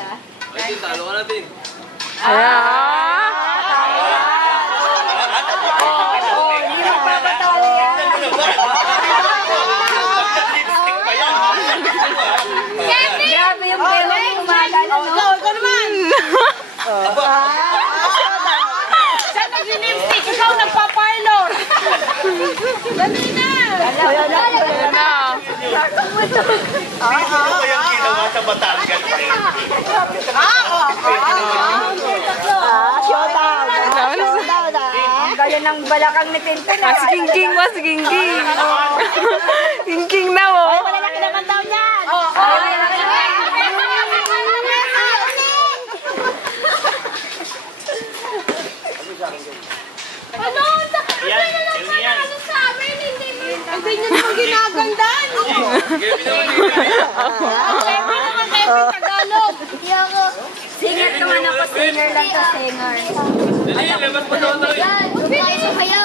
sila. Ay, talo ka natin. Grabe yung pelo mo gumagana, no? Ikaw naman! Siya nag-lipstick, ikaw nagpa-parlor! Dali na! Ano ba yung ginawa sa Batangas? Gaya ng balakang ni Tintin. Mas king-king, mas king-king. King-king na, oh. Malalaki naman daw yan. Ano? Ano sa amin? Hindi nyo naman ginagandaan. Kevin naman, Kevin Tagalog. Singer naman ako, singer lang to, singer. Dali, labas mo daw tayo. Yan, tayo sa kaya.